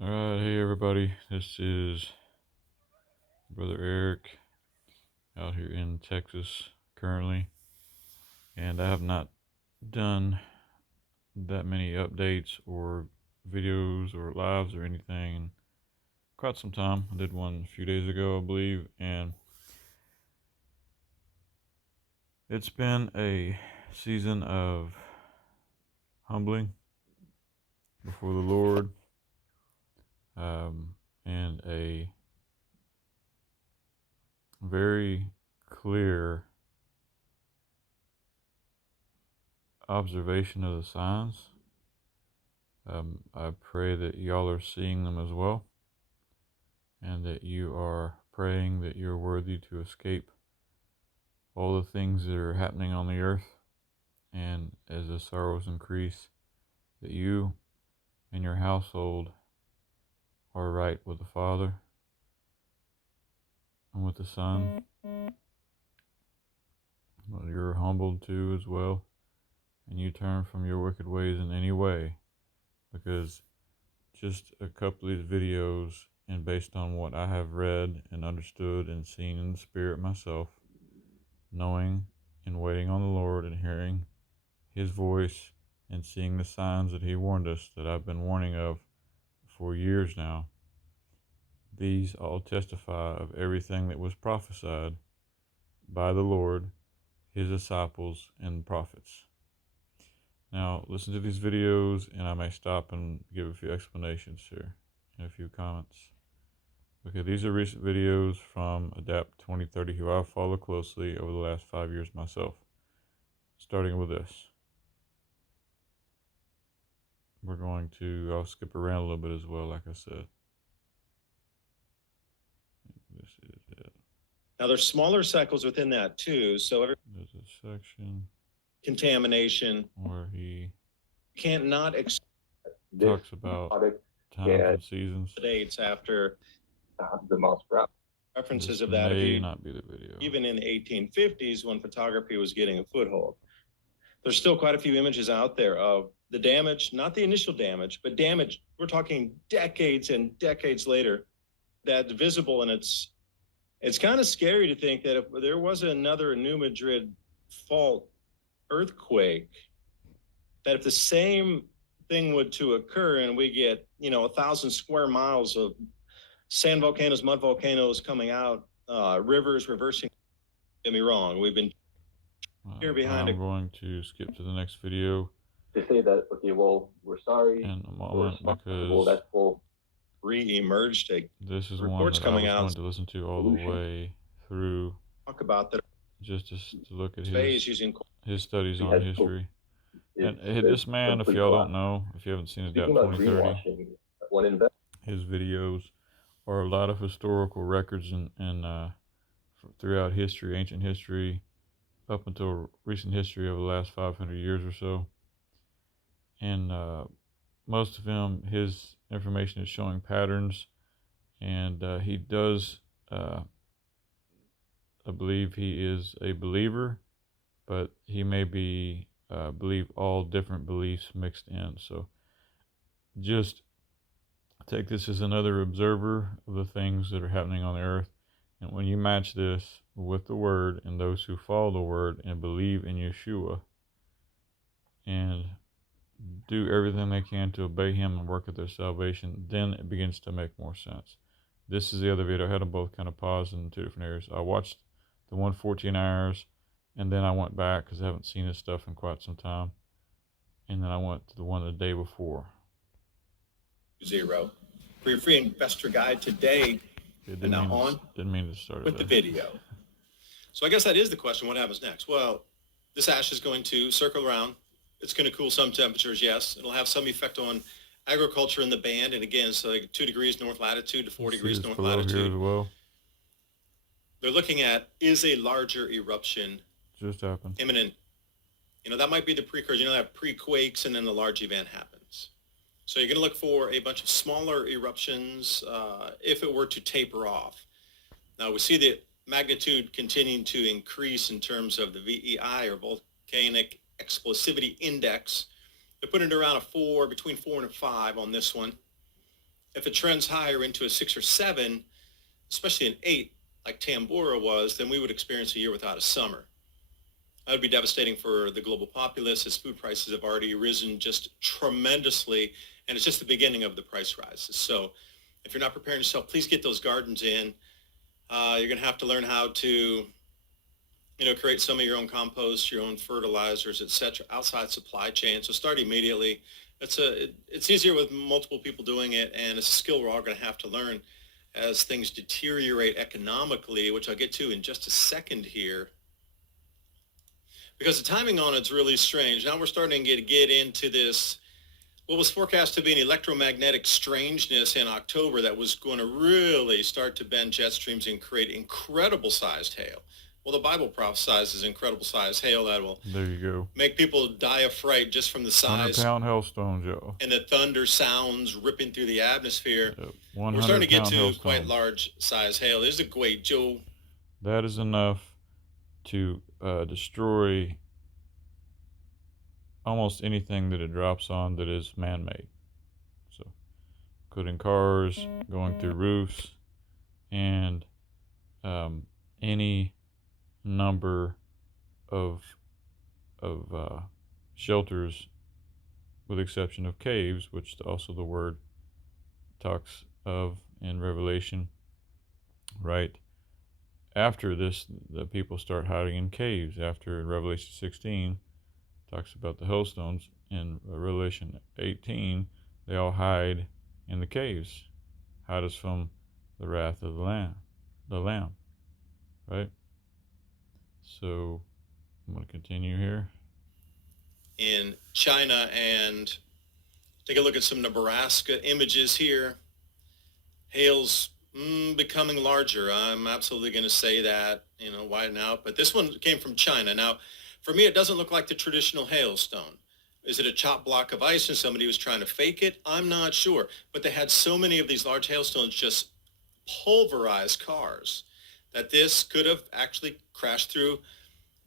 Alright, hey everybody, this is Brother Eric out here in Texas currently, and I have not done that many updates or videos or lives or anything in quite some time. I did one a few days ago, I believe, and it's been a season of humbling before the Lord, and a very clear observation of the signs. I pray that y'all are seeing them as well, and that you are praying that you're worthy to escape all the things that are happening on the earth. And as the sorrows increase, that you and your household are right with the Father and with the Son. You're humbled too as well, and you turn from your wicked ways in any way, because just a couple of these videos, and based on what I have read and understood and seen in the Spirit myself, knowing and waiting on the Lord and hearing His voice and seeing the signs that He warned us, that I've been warning of for years now, these all testify of everything that was prophesied by the Lord, His disciples, and prophets. Now, listen to these videos, and I may stop and give a few explanations here and a few comments. Okay, these are recent videos from Adapt 2030, who I've followed closely over the last 5 years myself. Starting with this. We're going to, I'll skip around a little bit as well, like I said. This is it. Now there's smaller cycles within that too, so There's a section contamination where he can't not talks about times and seasons. dates after the most references This of that. may not be the video. Even in the 1850s, when photography was getting a foothold, there's still quite a few images out there of the damage, not the initial damage, but damage. We're talking decades and decades later, that's visible, and it's kind of scary to think that if there was another New Madrid fault earthquake, that if the same thing would to occur and we get 1,000 square miles of sand volcanoes, mud volcanoes coming out, rivers reversing. Get me wrong, we've been here behind. I'm going to skip to the next video to say that, okay, well, we're sorry in a moment, because well, that's full re-emerged. This is one Reports that I coming was out. going to listen to all the way through, Talk about that just to look at phase using his studies on history. And this man, if y'all don't know, if you haven't seen Adapt 2030, his videos are a lot of historical records and throughout history, ancient history, up until recent history over the last 500 years or so. And most of him, his information is showing patterns, and he does, I believe he is a believer, but he may be believe all different beliefs mixed in. So just take this as another observer of the things that are happening on the earth. And when you match this with the Word and those who follow the Word and believe in Yahshua and do everything they can to obey Him and work at their salvation, then it begins to make more sense. This is the other video. I had them both kind of paused in two different areas. I watched the one 14 hours, and then I went back because I haven't seen this stuff in quite some time. And then I went to the one the day before. Zero. For your free investor guide today, Didn't mean to start with the video. So I guess that is the question, what happens next? Well, this ash is going to circle around. It's going to cool some temperatures, yes. It'll have some effect on agriculture in the band. And again, so like 2 degrees north latitude to 4 degrees north latitude. As well. They're looking at, is a larger eruption just happened imminent? That might be the precursor. That pre-quakes and then the large event happens. So you're going to look for a bunch of smaller eruptions if it were to taper off. Now we see the magnitude continuing to increase in terms of the VEI, or volcanic explosivity index. They're putting it around a 4, between 4 and a 5 on this one. If it trends higher into a 6 or 7, especially an 8, like Tambora was, then we would experience a year without a summer. That would be devastating for the global populace as food prices have already risen just tremendously, and it's just the beginning of the price rises. So if you're not preparing yourself, please get those gardens in. You're going to have to learn how to, create some of your own compost, your own fertilizers, etc., outside supply chain. So start immediately. It's easier with multiple people doing it, and it's a skill we're all going to have to learn as things deteriorate economically, which I'll get to in just a second here. Because the timing on it's really strange. Now we're starting to get into this, what was forecast to be an electromagnetic strangeness in October that was going to really start to bend jet streams and create incredible sized hail. Well, the Bible prophesies incredible sized hail that will There you go. make people die of fright just from the 100 size pound hailstones, y'all. and the thunder sounds ripping through the atmosphere. Yep. We're starting to get 100 to pound quite hailstones. large size hail. There's a great Joe. That is enough to destroy almost anything that it drops on that is man-made. So, including cars, going through roofs, and any number of shelters, with exception of caves, which also the word talks of in Revelation. Right after this, the people start hiding in caves. After Revelation 16 talks about the hailstones, in Revelation 18 they all hide in the caves, hide us from the wrath of the lamb, right? So I'm going to continue here. In China, and take a look at some Nebraska images here. Hail's becoming larger. I'm absolutely going to say that, widen out. But this one came from China. Now, for me, it doesn't look like the traditional hailstone. Is it a chopped block of ice and somebody was trying to fake it? I'm not sure. But they had so many of these large hailstones just pulverize cars that this could have actually crashed through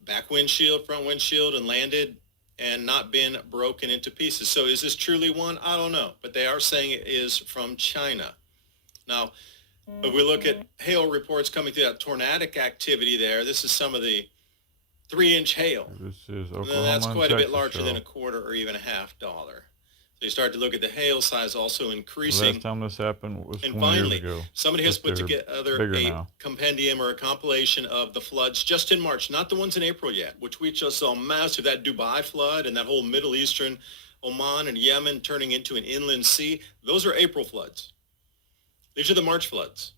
back windshield, front windshield, and landed and not been broken into pieces. So is this truly one? I don't know. But they are saying it is from China. Now, if we look at hail reports coming through that tornadic activity there, this is some of the 3-inch hail. This is Oklahoma. And that's quite and a bit Texas, larger than y'all. a quarter or even a half dollar. So you start to look at the hail size also increasing. Last time this happened was And 20 finally, years ago. somebody has But put they're together bigger a now. compendium or a compilation of the floods just in March, not the ones in April yet, which we just saw massive, that Dubai flood and that whole Middle Eastern, Oman and Yemen turning into an inland sea. Those are April floods. These are the March floods.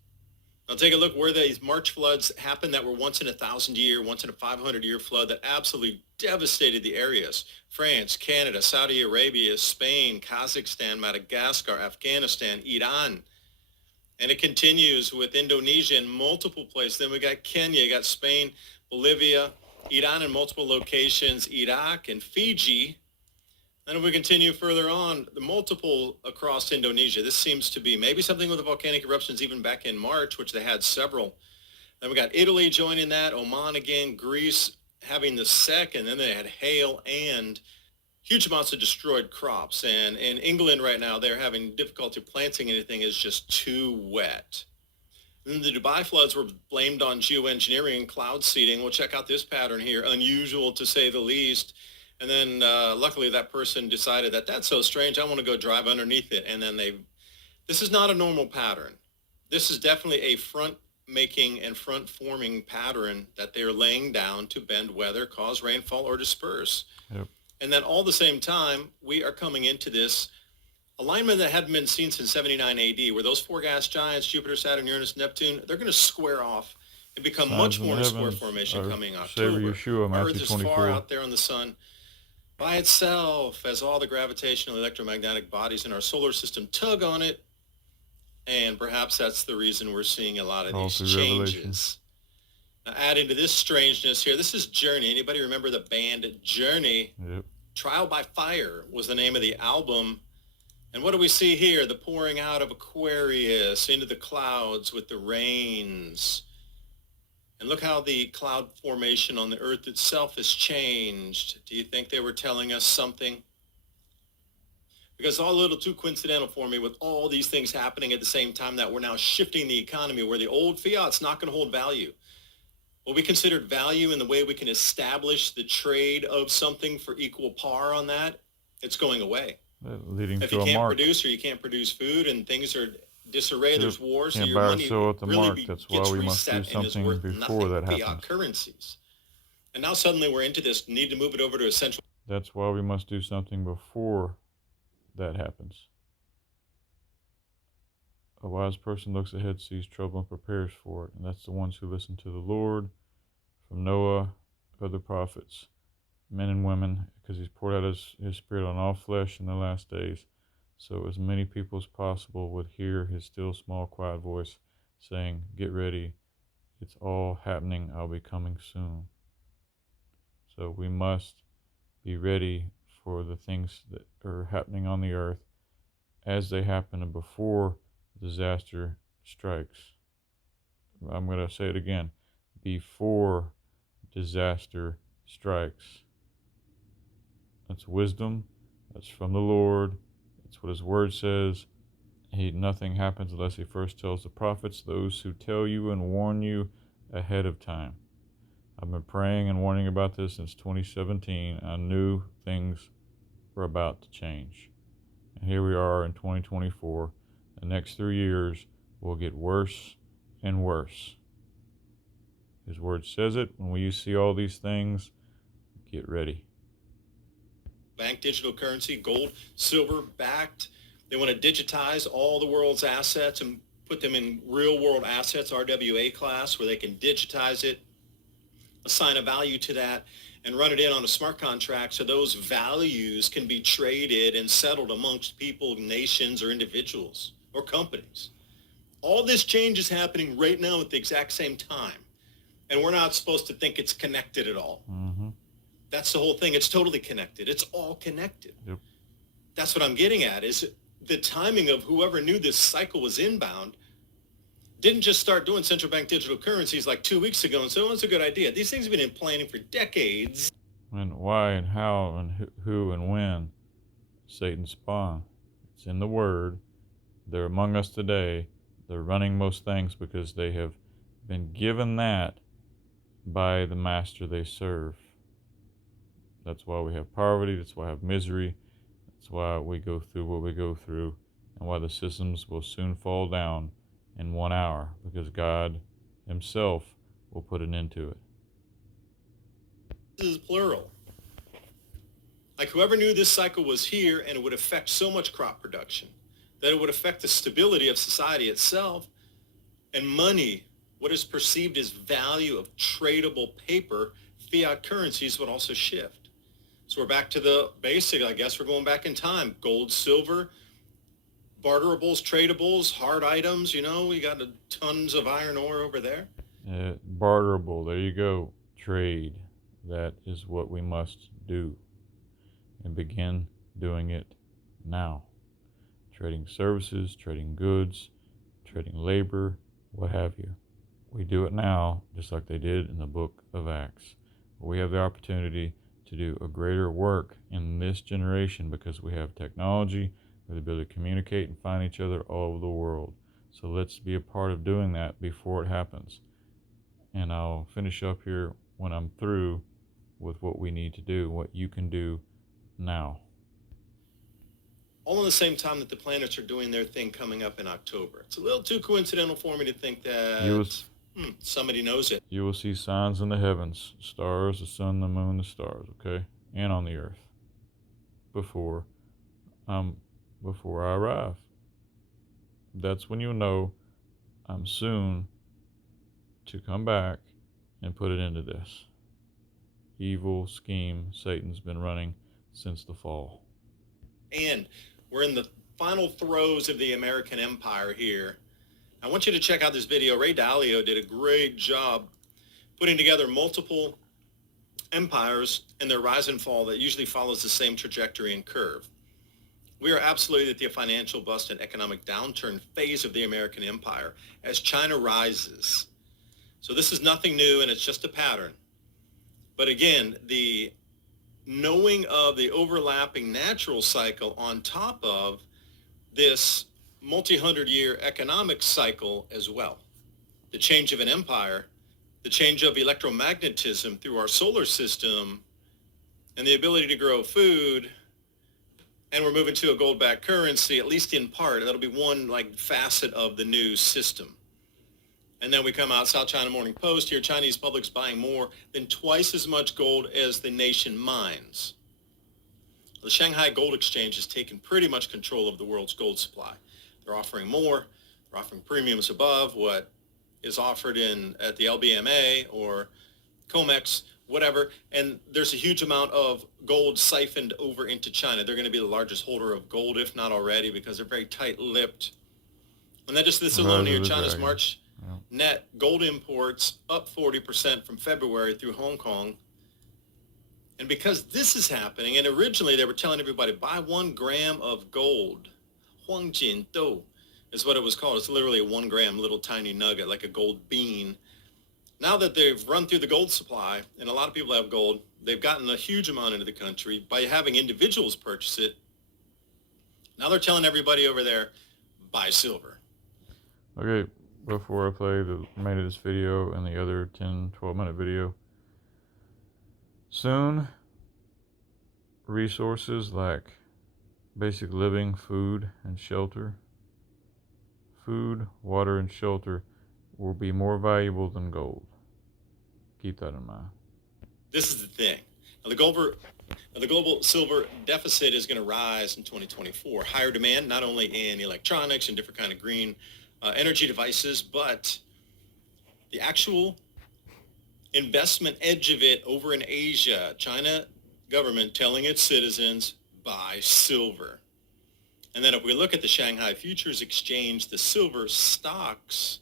Now take a look where these March floods happened that were once in 1,000-year, once in a 500-year flood that absolutely devastated the areas. France, Canada, Saudi Arabia, Spain, Kazakhstan, Madagascar, Afghanistan, Iran. And it continues with Indonesia in multiple places. Then we got Kenya, you got Spain, Bolivia, Iran in multiple locations, Iraq and Fiji. And if we continue further on, the multiple across Indonesia, this seems to be maybe something with the volcanic eruptions even back in March, which they had several. Then we got Italy joining that, Oman again, Greece having the second, then they had hail and huge amounts of destroyed crops. And in England right now, they're having difficulty planting anything. It's just too wet. And the Dubai floods were blamed on geoengineering and cloud seeding. We'll check out this pattern here, unusual to say the least. And then luckily that person decided that that's so strange, I want to go drive underneath it. And then this is not a normal pattern. This is definitely a front making and front forming pattern that they're laying down to bend weather, cause rainfall, or disperse. Yep. And then all the same time, we are coming into this alignment that hadn't been seen since 79 AD, where those 4 gas giants, Jupiter, Saturn, Uranus, Neptune, they're going to square off and become much more in a square formation coming October. Yahshua, Our Matthew Earth is 24. far out there on the sun by itself as all the gravitational electromagnetic bodies in our solar system tug on it. And perhaps that's the reason we're seeing a lot of All these through changes. Revelation. Now, adding to this strangeness here, this is Journey. Anybody remember the band Journey? Yep. Trial by Fire was the name of the album. And what do we see here? The pouring out of Aquarius into the clouds with the rains. And look how the cloud formation on the earth itself has changed. Do you think they were telling us something? because it's all a little too coincidental for me with all these things happening at the same time that we're now shifting the economy where the old fiat's not going to hold value. What we considered value in the way we can establish the trade of something for equal par on that, it's going away. Leading If to you a can't mark. produce or you can't produce food and things are disarray, Yep. there's war, so Can't your buy or money sell at the really mark. That's why gets we must do reset and is something worth before nothing. that Fiat happens. currencies. And now suddenly we're into this need to move it over to a central. That's why we must do something before that happens. A wise person looks ahead, sees trouble, and prepares for it. And that's the ones who listen to the Lord, from Noah, other prophets, men and women, because he's poured out his spirit on all flesh in the last days. So as many people as possible would hear his still, small, quiet voice saying, get ready. It's all happening. I'll be coming soon. So we must be ready for the things that are happening on the earth as they happen and before disaster strikes. I'm going to say it again. Before disaster strikes. That's wisdom. That's from the Lord. That's what his word says. Nothing happens unless he first tells the prophets, those who tell you and warn you ahead of time. I've been praying and warning about this since 2017. I knew things were about to change. And here we are in 2024. The next 3 years will get worse and worse. His word says it. When you see all these things, get ready. Bank digital currency, gold, silver backed. They want to digitize all the world's assets and put them in real world assets, RWA class, where they can digitize it, assign a value to that, and run it in on a smart contract so those values can be traded and settled amongst people, nations, or individuals or companies. All this change is happening right now at the exact same time. And we're not supposed to think it's connected at all. Mm-hmm. That's the whole thing. It's totally connected. It's all connected. Yep. That's what I'm getting at, is the timing of whoever knew this cycle was inbound didn't just start doing central bank digital currencies like 2 weeks ago and say, oh, it's a good idea. These things have been in planning for decades. And why and how and who and when Satan spawned. It's in the Word. They're among us today. They're running most things because they have been given that by the master they serve. That's why we have poverty. That's why we have misery. That's why we go through what we go through, and why the systems will soon fall down in 1 hour, because God himself will put an end to it. This is plural. Like whoever knew this cycle was here and it would affect so much crop production, that it would affect the stability of society itself, and money, what is perceived as value of tradable paper, fiat currencies would also shift. So we're back to the basic, I guess we're going back in time. Gold, silver, barterables, tradables, hard items, we got tons of iron ore over there. Barterable, there you go. Trade. That is what we must do. And begin doing it now. Trading services, trading goods, trading labor, what have you. We do it now, just like they did in the book of Acts. We have the opportunity to do a greater work in this generation because we have technology, we have the ability to communicate and find each other all over the world. So let's be a part of doing that before it happens. And I'll finish up here when I'm through with what we need to do, what you can do now. All in the same time that the planets are doing their thing coming up in October. It's a little too coincidental for me to think that somebody knows it. You will see signs in the heavens, stars, the sun, the moon, the stars, okay? And on the earth before I arrive. That's when you'll know I'm soon to come back and put an end to this evil scheme Satan's been running since the fall. And we're in the final throes of the American empire here. I want you to check out this video. Ray Dalio did a great job putting together multiple empires and their rise and fall that usually follows the same trajectory and curve. We are absolutely at the financial bust and economic downturn phase of the American empire as China rises. So this is nothing new, and it's just a pattern. But again, the knowing of the overlapping natural cycle on top of this multi-hundred year economic cycle as well. The change of an empire, the change of electromagnetism through our solar system, and the ability to grow food, and we're moving to a gold-backed currency, at least in part. That'll be one like facet of the new system. And then we come out, South China Morning Post here, Chinese public's buying more than twice as much gold as the nation mines. The Shanghai Gold Exchange has taken pretty much control of the world's gold supply. They're offering more. They're offering premiums above what is offered at the LBMA or COMEX, whatever. And there's a huge amount of gold siphoned over into China. They're going to be the largest holder of gold, if not already, because they're very tight-lipped. And then just this alone here, China's March net gold imports up 40% from February through Hong Kong. And because this is happening, and originally they were telling everybody, buy 1 gram of gold. Huangjin dou is what it was called. It's literally a 1 gram little tiny nugget, like a gold bean. Now that they've run through the gold supply, and a lot of people have gold, they've gotten a huge amount into the country by having individuals purchase it. Now they're telling everybody over there, buy silver. Okay, before I play the remainder of this video and the other 10-12 minute video, soon resources like basic living, food, and shelter, food, water, and shelter will be more valuable than gold. Keep that in mind. This is the thing. Now, the global silver deficit is going to rise in 2024. Higher demand, not only in electronics and different kind of green energy devices, but the actual investment edge of it over in Asia. China government telling its citizens, buy silver. And then if we look at the Shanghai Futures Exchange, the silver stocks,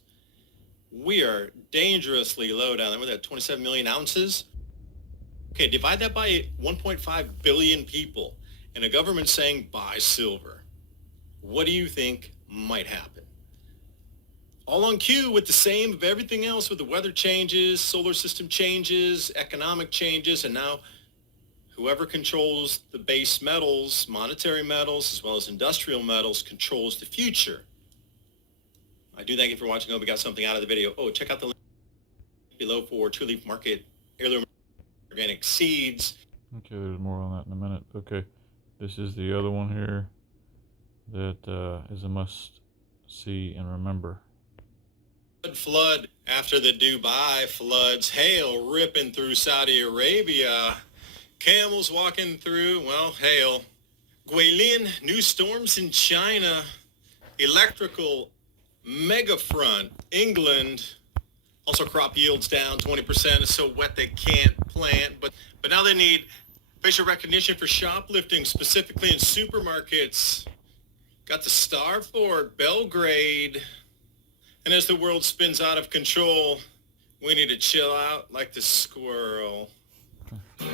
we are dangerously low down there. We're at 27 million ounces. Okay, divide that by 1.5 billion people, and a government saying buy silver. What do you think might happen? All on cue with the same of everything else, with the weather changes, solar system changes, economic changes, and now whoever controls the base metals, monetary metals, as well as industrial metals, controls the future. I do thank you for watching. I hope you got something out of the video. Oh, check out the link below for True Leaf Market heirloom organic seeds. Okay, there's more on that in a minute. Okay, this is the other one here that is a must see and remember. Flood after the Dubai floods, hail ripping through Saudi Arabia, camels walking through, well, hail. Guilin, new storms in China, electrical mega front, England. Also crop yields down 20%. It's so wet they can't plant, but now they need facial recognition for shoplifting, specifically in supermarkets. Got the star for it, Belgrade. And as the world spins out of control, we need to chill out like the squirrel. Make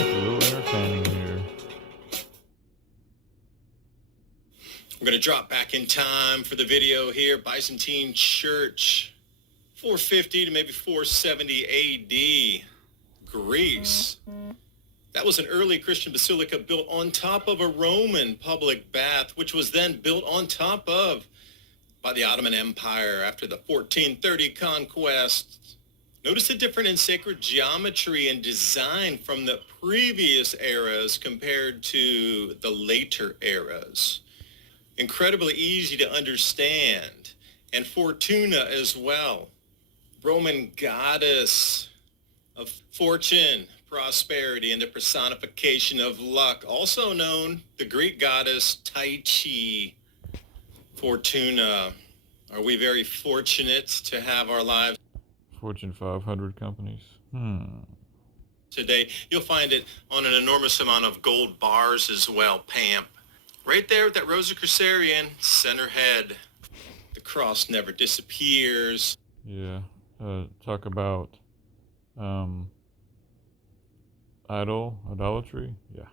it a little entertaining here. We're going to drop back in time for the video here. Byzantine Church, 450 to maybe 470 AD, Greece. That was an early Christian basilica built on top of a Roman public bath, which was then built on top of by the Ottoman Empire after the 1430 conquest. Notice the difference in sacred geometry and design from the previous eras compared to the later eras. Incredibly easy to understand. And Fortuna as well, Roman goddess of fortune, prosperity, and the personification of luck, also known the Greek goddess Tai Chi. Fortuna. Are we very fortunate to have our lives Fortune 500 companies. today? You'll find it on an enormous amount of gold bars as well, Pamp. Right there with that Rosicrucian center head. The cross never disappears. Yeah. Talk about idolatry. Yeah.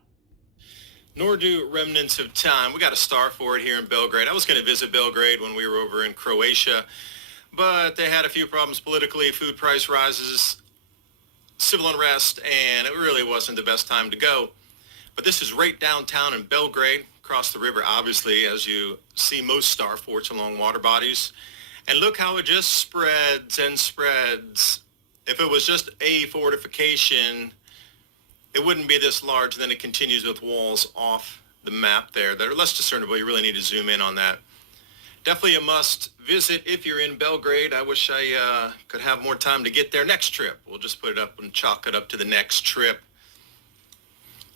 Nor do remnants of time. We got a star for it here in Belgrade. I was going to visit Belgrade when we were over in Croatia, but they had a few problems politically, food price rises, civil unrest, and it really wasn't the best time to go. But this is right downtown in Belgrade, across the river, obviously, as you see most star forts along water bodies. And look how it just spreads and spreads. If it was just a fortification, it wouldn't be this large. Then it continues with walls off the map there that are less discernible. You really need to zoom in on that. Definitely a must visit if you're in Belgrade. I wish I could have more time to get there next trip. We'll just put it up and chalk it up to the next trip.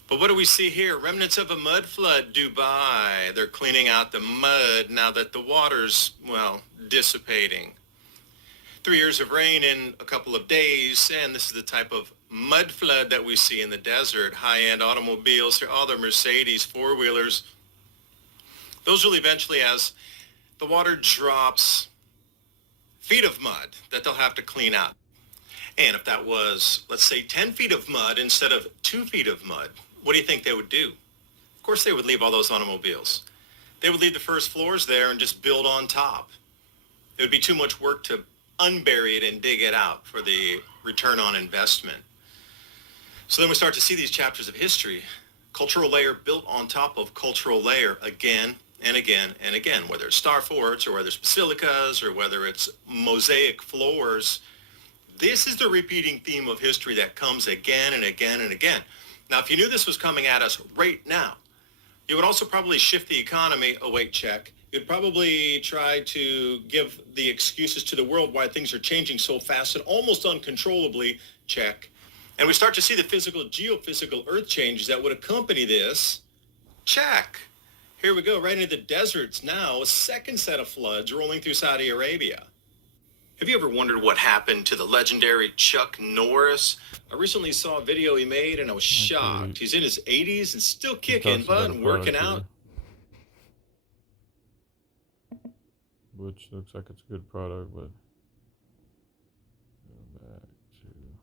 But what do we see here? Remnants of a mud flood, Dubai. They're cleaning out the mud now that the water's, well, dissipating. 3 years of rain in a couple of days, and this is the type of mud flood that we see in the desert. High-end automobiles, all the Mercedes four-wheelers. Those will eventually, as the water drops, feet of mud that they'll have to clean out. And if that was, let's say, 10 feet of mud instead of 2 feet of mud, what do you think they would do? Of course, they would leave all those automobiles. They would leave the first floors there and just build on top. It would be too much work to unbury it and dig it out for the return on investment. So then we start to see these chapters of history, cultural layer built on top of cultural layer again and again and again, whether it's star forts or whether it's basilicas or whether it's mosaic floors. This is the repeating theme of history that comes again and again and again. Now, if you knew this was coming at us right now, you would also probably shift the economy. Oh, wait, check. You'd probably try to give the excuses to the world why things are changing so fast and almost uncontrollably. Check. And we start to see the physical, geophysical earth changes that would accompany this. Check. Here we go, right into the deserts now, a second set of floods rolling through Saudi Arabia. Have you ever wondered what happened to the legendary Chuck Norris? I recently saw a video he made and I was shocked. He's in his 80s and still kicking butt and working out. Which looks like it's a good product, but go back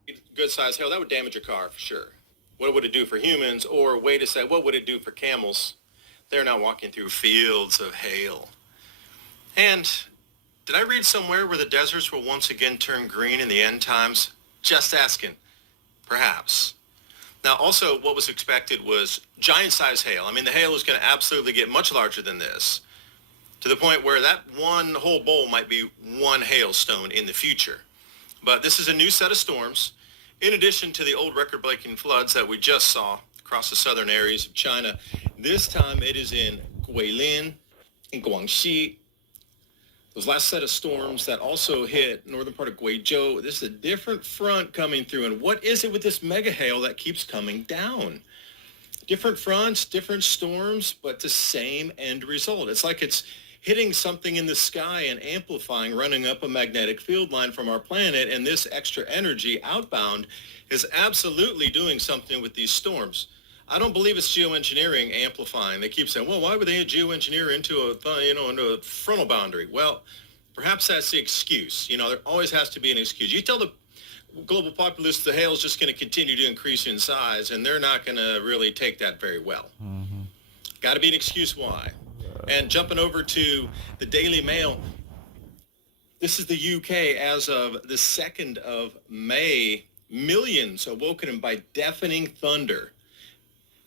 to good size hail, that would damage your car for sure. What would it do for humans? Or way to say, what would it do for camels? They're now walking through fields of hail. And did I read somewhere where the deserts will once again turn green in the end times? Just asking. Perhaps. Now, also, what was expected was giant-size hail. I mean, the hail is going to absolutely get much larger than this, to the point where that one whole bowl might be one hailstone in the future. But this is a new set of storms, in addition to the old record-breaking floods that we just saw across the southern areas of China. This time it is in Guilin, in Guangxi. Those last set of storms that also hit northern part of Guizhou. This is a different front coming through. And what is it with this mega hail that keeps coming down? Different fronts, different storms, but the same end result. It's like it's hitting something in the sky and amplifying, running up a magnetic field line from our planet. And this extra energy outbound is absolutely doing something with these storms. I don't believe it's geoengineering amplifying. They keep saying, well, why would they geoengineer into a frontal boundary? Well, perhaps that's the excuse. There always has to be an excuse. You tell the global populace the hail is just going to continue to increase in size, and they're not going to really take that very well. Mm-hmm. Got to be an excuse why. And jumping over to the Daily Mail, this is the UK as of the 2nd of May. Millions awoken by deafening thunder.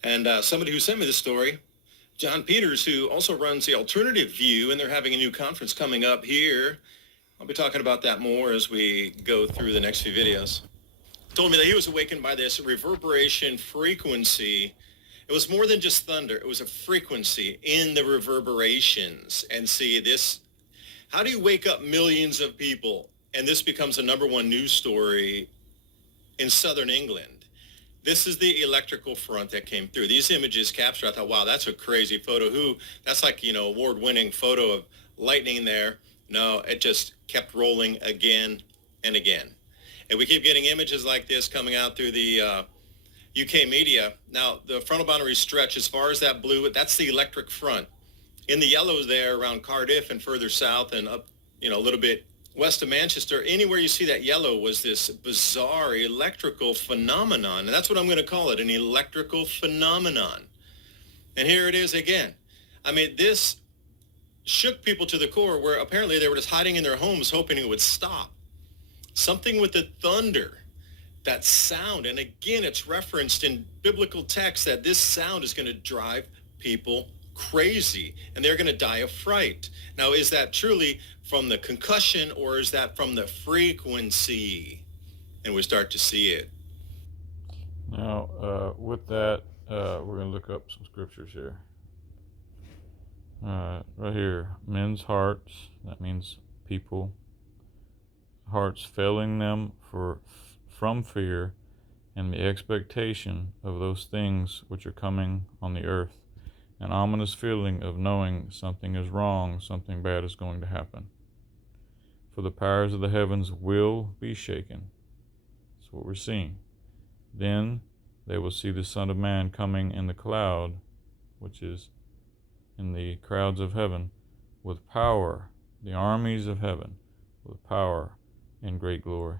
And somebody who sent me the story, John Peters, who also runs the Alternative View, and they're having a new conference coming up here. I'll be talking about that more as we go through the next few videos. Told me that he was awakened by this reverberation frequency. It was more than just thunder. It was a frequency in the reverberations. And see this, how do you wake up millions of people? And this becomes a #1 news story in southern England. This is the electrical front that came through. These images captured, I thought, wow, that's a crazy photo. That's like, award-winning photo of lightning there. No, it just kept rolling again and again. And we keep getting images like this coming out through the UK media. Now, the frontal boundary stretch, as far as that blue, that's the electric front. In the yellows there around Cardiff and further south and up, a little bit west of Manchester, anywhere you see that yellow was this bizarre electrical phenomenon. And that's what I'm going to call it, an electrical phenomenon. And here it is again. I mean, this shook people to the core where apparently they were just hiding in their homes hoping it would stop. Something with the thunder that sound. And again, it's referenced in biblical text that this sound is going to drive people crazy and they're going to die of fright. Now, is that truly from the concussion or is that from the frequency? And we start to see it. Now, with that, we're going to look up some scriptures here. Right here, men's hearts, that means people, hearts failing them from fear and the expectation of those things which are coming on the earth, an ominous feeling of knowing something is wrong, something bad is going to happen. For the powers of the heavens will be shaken. That's what we're seeing. Then they will see the Son of Man coming in the cloud, which is in the crowds of heaven, with power, the armies of heaven, with power and great glory.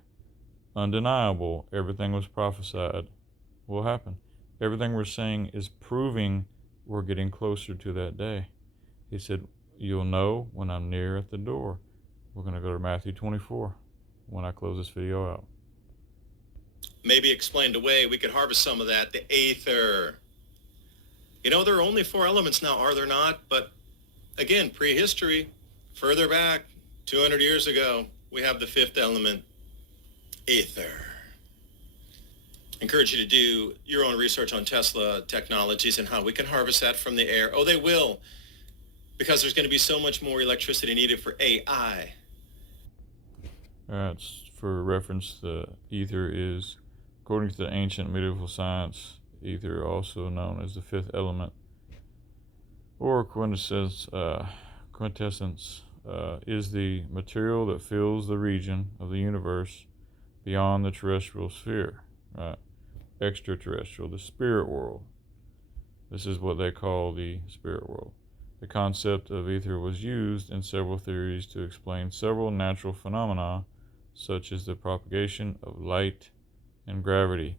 Undeniable, everything was prophesied will happen. Everything we're saying is proving we're getting closer to that day. He said, you'll know when I'm near at the door. We're going to go to Matthew 24 when I close this video out. Maybe explained away, we could harvest some of that, the aether. You know, there are only 4 elements now, are there not? But again, prehistory, further back, 200 years ago, we have the 5th element, aether. Encourage you to do your own research on Tesla technologies and how we can harvest that from the air. Oh, they will, because there's going to be so much more electricity needed for AI. For reference, the ether is, according to the ancient medieval science, ether, also known as the 5th element, or quintessence, is the material that fills the region of the universe beyond the terrestrial sphere, right? Extraterrestrial, the spirit world. This is what they call the spirit world. The concept of ether was used in several theories to explain several natural phenomena, such as the propagation of light and gravity.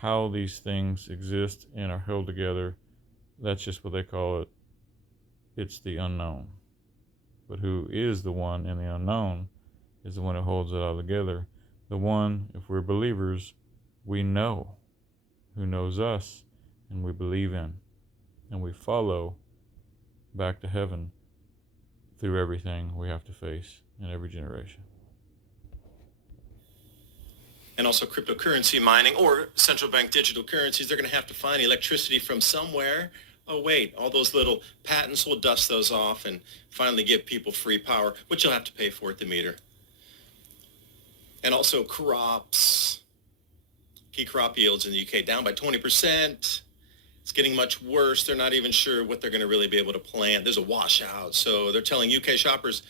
How these things exist and are held together, that's just what they call it. It's the unknown. But who is the one in the unknown is the one who holds it all together. The one, if we're believers, we know, who knows us, and we believe in, and we follow back to heaven through everything we have to face in every generation. And also cryptocurrency mining or central bank digital currencies, they're going to have to find electricity from somewhere. Oh, wait, all those little patents will dust those off and finally give people free power, which you'll have to pay for at the meter. And also crops. Key crop yields in the UK down by 20%. It's getting much worse. They're not even sure what they're going to really be able to plant. There's a washout. So they're telling UK shoppers,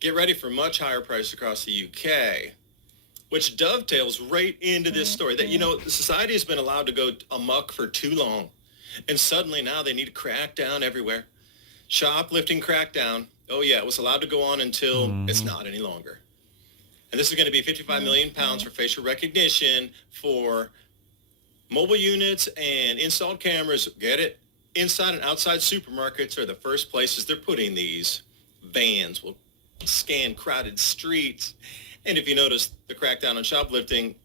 get ready for much higher prices across the UK, which dovetails right into this story that, you know, society has been allowed to go amok for too long. And suddenly now they need to crack down everywhere. Shoplifting crackdown. Oh, yeah, it was allowed to go on until it's not any longer. And this is going to be 55 million pounds for facial recognition for mobile units and installed cameras. Get it? Inside and outside supermarkets are the first places they're putting these. Vans will scan crowded streets. And if you notice the crackdown on shoplifting,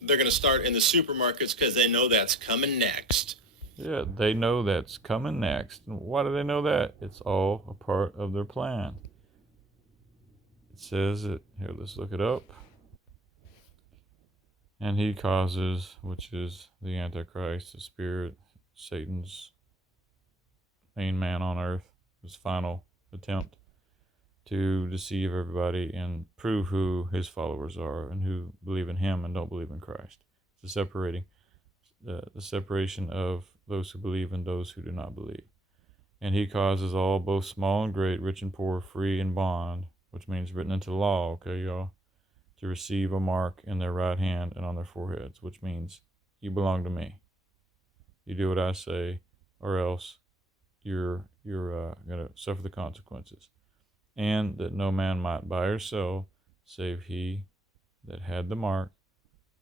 they're going to start in the supermarkets because they know that's coming next. Yeah, they know that's coming next. Why do they know that? It's all a part of their plan. It says it here, let's look it up. And he causes, which is the Antichrist, the spirit, Satan's main man on earth, his final attempt to deceive everybody and prove who his followers are and who believe in him and don't believe in Christ. It's the separation of those who believe and those who do not believe. And he causes all, both small and great, rich and poor, free and bond, which means written into law, okay, y'all, to receive a mark in their right hand and on their foreheads, which means you belong to me. You do what I say, or else you're going to suffer the consequences. And that no man might buy or sell, save he that had the mark,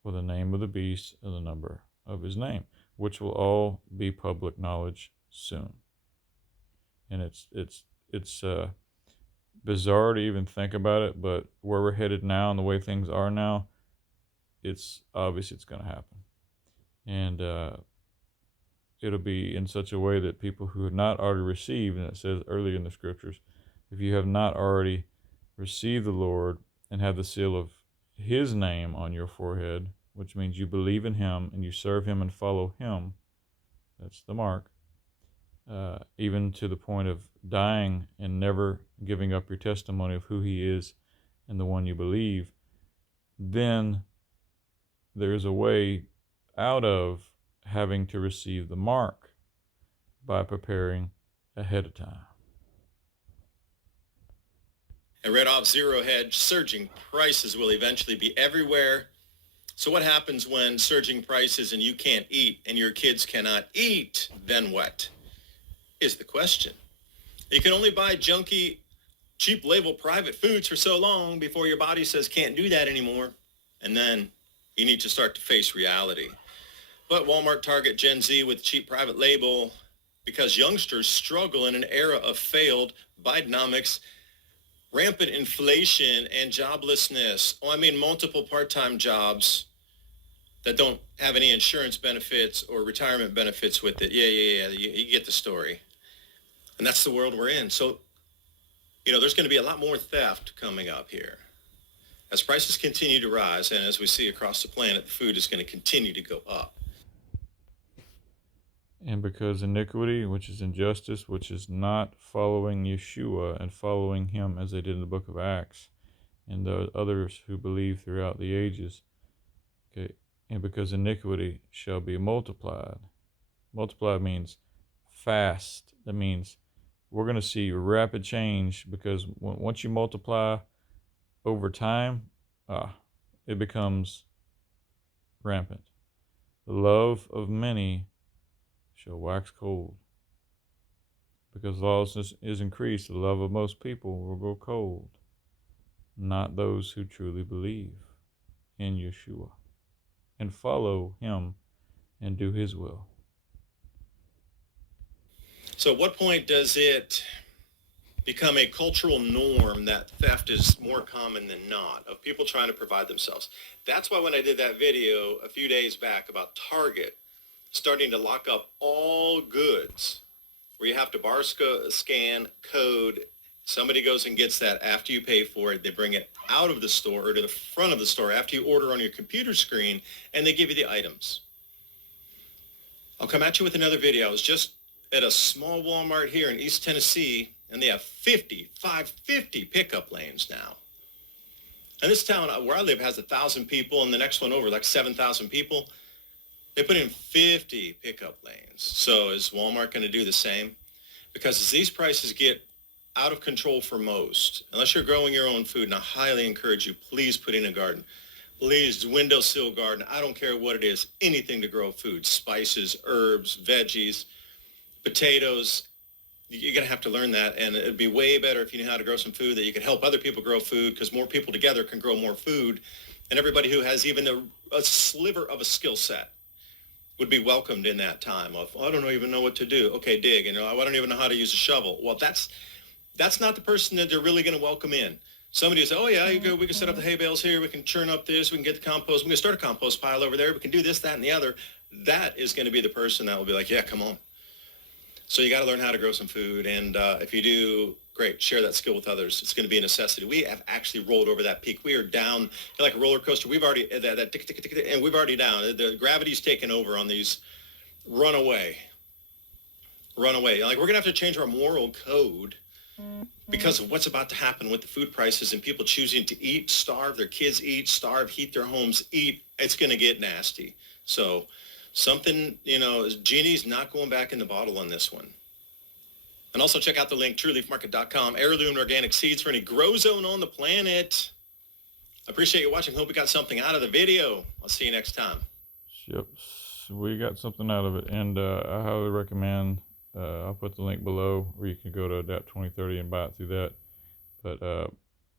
or the name of the beast, and the number of his name, which will all be public knowledge soon. And it's bizarre to even think about it, but where we're headed now and the way things are now, it's obvious it's going to happen. And it'll be in such a way that people who have not already received, and it says earlier in the scriptures, if you have not already received the Lord and have the seal of his name on your forehead, which means you believe in him and you serve him and follow him, that's the mark, even to the point of dying and never giving up your testimony of who he is and the one you believe, then there is a way out of having to receive the mark by preparing ahead of time. And Red Ops Zero had surging prices will eventually be everywhere. So what happens when surging prices and you can't eat and your kids cannot eat? Then what is the question? You can only buy junky, cheap label private foods for so long before your body says can't do that anymore. And then you need to start to face reality. But Walmart, Target, Gen Z with cheap private label, because youngsters struggle in an era of failed Bidenomics, rampant inflation, and joblessness. Oh, I mean, multiple part-time jobs that don't have any insurance benefits or retirement benefits with it. Yeah. You get the story. And that's the world we're in. So, there's going to be a lot more theft coming up here. As prices continue to rise, and as we see across the planet, the food is going to continue to go up. And because iniquity, which is injustice, which is not following Yahshua and following him as they did in the book of Acts, and the others who believe throughout the ages, okay, and because iniquity shall be multiplied. Multiplied means fast. That means we're going to see rapid change, because once you multiply over time, it becomes rampant. The love of many shall wax cold. Because lawlessness is increased, the love of most people will grow cold. Not those who truly believe in Yahshua and follow him and do his will. So at what point does it become a cultural norm that theft is more common than not, of people trying to provide themselves? That's why when I did that video a few days back about Target starting to lock up all goods, where you have to scan code, somebody goes and gets that after you pay for it, they bring it out of the store or to the front of the store after you order on your computer screen, and they give you the items. I'll come at you with another video. I was just at a small Walmart here in East Tennessee, and they have 50 pickup lanes now. And this town where I live has 1,000 people, and the next one over, like 7,000 people. They put in 50 pickup lanes. So is Walmart going to do the same? Because as these prices get out of control for most, unless you're growing your own food, and I highly encourage you, please put in a garden. Please, windowsill garden. I don't care what it is, anything to grow food, spices, herbs, veggies, potatoes. You're going to have to learn that, and it'd be way better if you knew how to grow some food, that you could help other people grow food, because more people together can grow more food, and everybody who has even a sliver of a skill set would be welcomed in that time of, I don't even know what to do. Okay, dig. And I don't even know how to use a shovel. Well, that's not the person that they're really going to welcome in. Somebody says, oh yeah, we can set up the hay bales here, we can churn up this, we can get the compost, we can start a compost pile over there, we can do this, that, and the other. That is going to be the person that will be like, yeah, come on. So you got to learn how to grow some food, and if you do, great, share that skill with others. It's going to be a necessity. We have actually rolled over that peak. We are down like a roller coaster. We've already, and we've already down. The gravity's taken over on these runaway. Like, we're going to have to change our moral code because of what's about to happen with the food prices and people choosing to eat, starve, their kids eat, starve, heat their homes, eat. It's going to get nasty. So something, genie's not going back in the bottle on this one. And also check out the link, trueleafmarket.com, heirloom organic seeds for any grow zone on the planet. I appreciate you watching. Hope you got something out of the video. I'll see you next time. Yep, we got something out of it, and I highly recommend, I'll put the link below where you can go to Adapt 2030 and buy it through that. But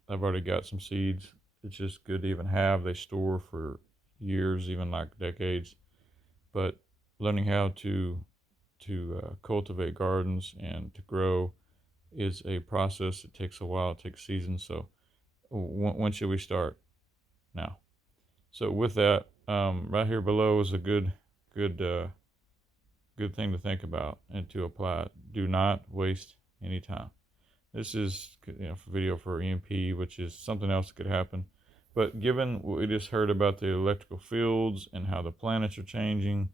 I've already got some seeds. It's just good to even have. They store for years, even like decades. But learning how to cultivate gardens and to grow is a process. It takes a while. It takes seasons. So when should we start? Now. So with that, right here below is a good thing to think about and to apply. Do not waste any time. This is, for video for EMP, which is something else that could happen. But given what we just heard about the electrical fields and how the planets are changing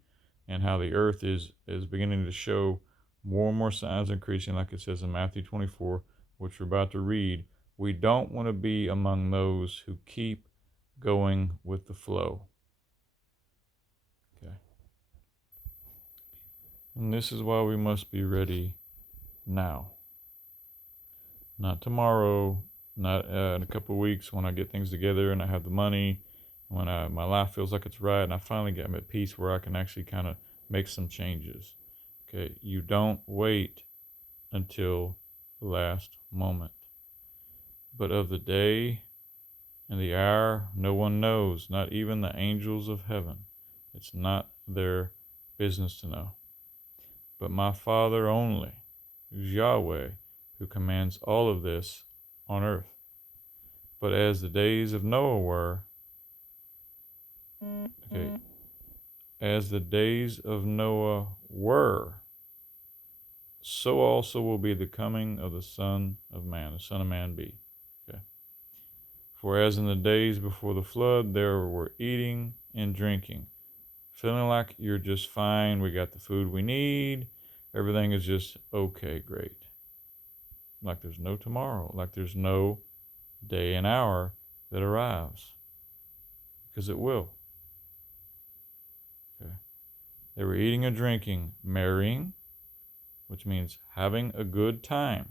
and how the earth is beginning to show more and more signs increasing, like it says in Matthew 24, which we're about to read, we don't want to be among those who keep going with the flow. Okay. And this is why we must be ready now. Not tomorrow, not in a couple of weeks when I get things together and I have the money, when my life feels like it's right and I finally get at peace where I can actually kind of make some changes. Okay, you don't wait until the last moment. But of the day and the hour, no one knows, not even the angels of heaven. It's not their business to know. But my Father only, who's Yahweh, who commands all of this on earth. But as the days of Noah were, as the days of Noah were, so also will be the coming of the Son of Man, the Son of Man be. Okay. For as in the days before the flood, there were eating and drinking, feeling like you're just fine, we got the food we need, everything is just okay, great. Like there's no tomorrow, like there's no day and hour that arrives, because it will. Okay. They were eating and drinking, marrying, which means having a good time,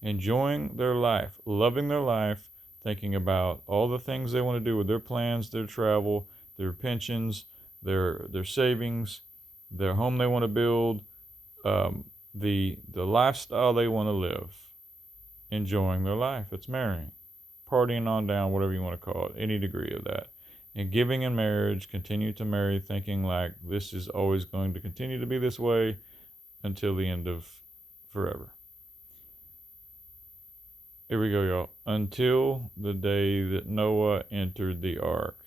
enjoying their life, loving their life, thinking about all the things they want to do with their plans, their travel, their pensions, their savings, their home they want to build, the lifestyle they want to live, enjoying their life. It's marrying, partying on down, whatever you want to call it, any degree of that. And giving in marriage, continue to marry, thinking like this is always going to continue to be this way until the end of forever. Here we go, y'all. Until the day that Noah entered the ark.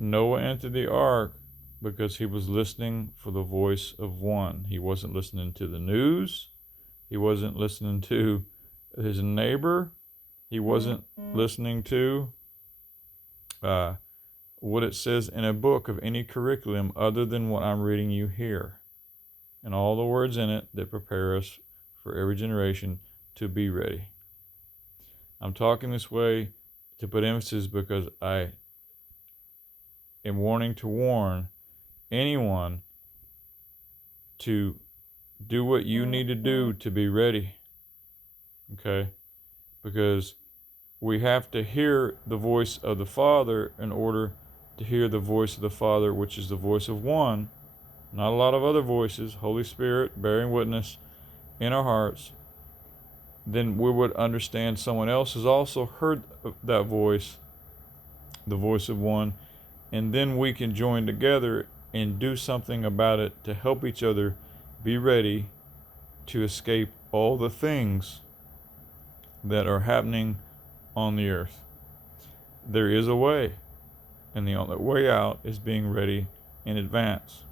Noah entered the ark because he was listening for the voice of one. He wasn't listening to the news. He wasn't listening to his neighbor. He wasn't listening to what it says in a book of any curriculum other than what I'm reading you here. And all the words in it that prepare us for every generation to be ready. I'm talking this way to put emphasis because I am wanting to warn anyone to do what you need to do to be ready. Okay? Because we have to hear the voice of the Father in order to hear the voice of the Father, which is the voice of one, not a lot of other voices, Holy Spirit bearing witness in our hearts. Then we would understand someone else has also heard that voice, the voice of one, and then we can join together and do something about it to help each other be ready to escape all the things that are happening on the earth. There is a way, and the only way out is being ready in advance.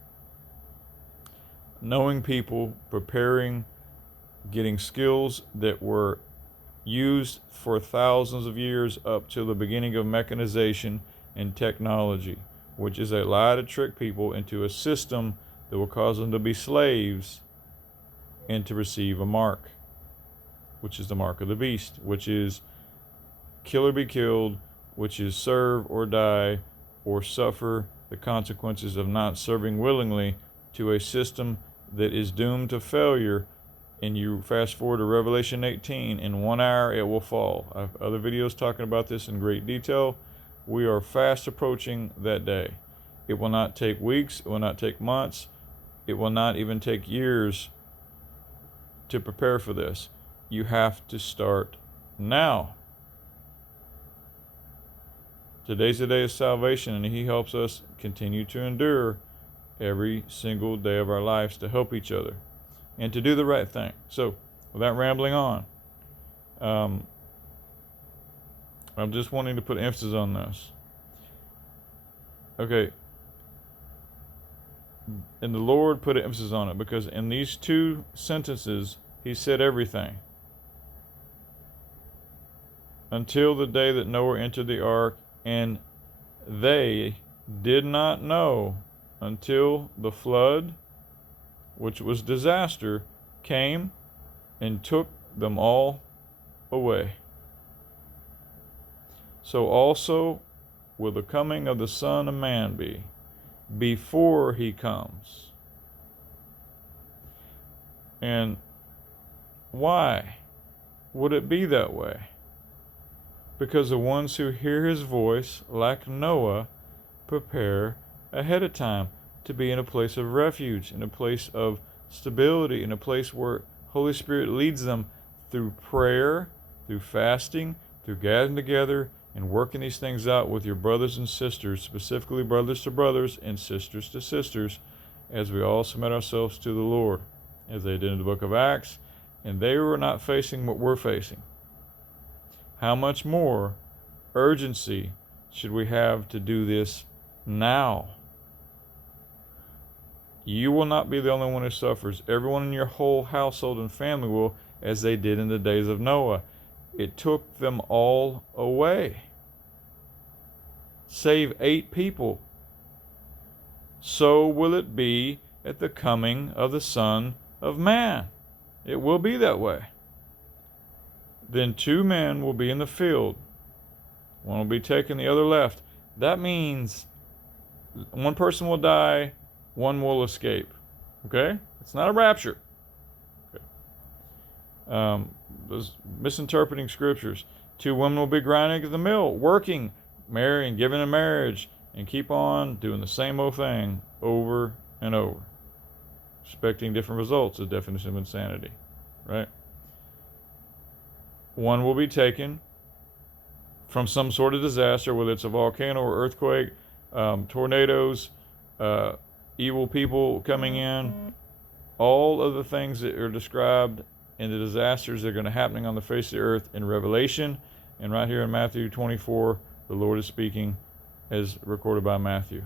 Knowing people, preparing, getting skills that were used for thousands of years up to the beginning of mechanization and technology, which is a lie to trick people into a system that will cause them to be slaves and to receive a mark, which is the mark of the beast, which is kill or be killed, which is serve or die or suffer the consequences of not serving willingly to a system that is doomed to failure. And you fast forward to Revelation 18, in 1 hour it will fall. I have other videos talking about this in great detail. We are fast approaching that day. It will not take weeks, it will not take months, it will not even take years to prepare for this. You have to start now. Today's the day of salvation, and He helps us continue to endure every single day of our lives to help each other and to do the right thing. So, without rambling on, I'm just wanting to put emphasis on this. Okay. And the Lord put an emphasis on it because in these two sentences, he said everything. Until the day that Noah entered the ark, and they did not know until the flood, which was disaster, came and took them all away. So also will the coming of the Son of Man be before he comes. And why would it be that way? Because the ones who hear his voice, like Noah, prepare ahead of time to be in a place of refuge, in a place of stability, in a place where Holy Spirit leads them through prayer, through fasting, through gathering together and working these things out with your brothers and sisters, specifically brothers to brothers and sisters to sisters, as we all submit ourselves to the Lord, as they did in the book of Acts, and they were not facing what we're facing. How much more urgency should we have to do this now? You will not be the only one who suffers. Everyone in your whole household and family will, as they did in the days of Noah. It took them all away. Save 8 people. So will it be at the coming of the Son of Man. It will be that way. Then 2 men will be in the field. One will be taken, the other left. That means one person will die, one will escape. Okay? It's not a rapture. Okay. Misinterpreting scriptures. 2 women will be grinding at the mill, working, marrying, giving in marriage, and keep on doing the same old thing over and over. Expecting different results, the definition of insanity. Right? One will be taken from some sort of disaster, whether it's a volcano or earthquake, tornadoes, evil people coming in, all of the things that are described in the disasters that are going to happening on the face of the earth in Revelation, and right here in Matthew 24, the Lord is speaking as recorded by Matthew.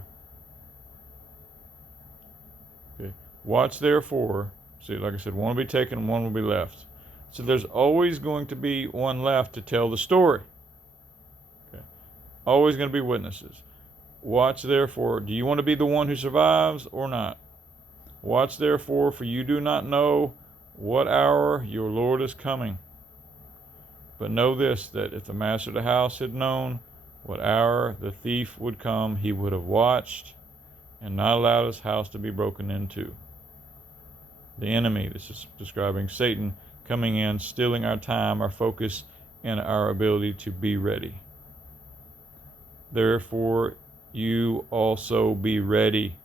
Okay. Watch therefore. See, like I said, one will be taken and one will be left. So there's always going to be one left to tell the story. Okay. Always going to be witnesses. Watch therefore. Do you want to be the one who survives or not? Watch therefore, for you do not know what hour your Lord is coming. But know this, that if the master of the house had known what hour the thief would come, he would have watched and not allowed his house to be broken into. The enemy, this is describing Satan, coming in, stealing our time, our focus, and our ability to be ready. Therefore, you also be ready,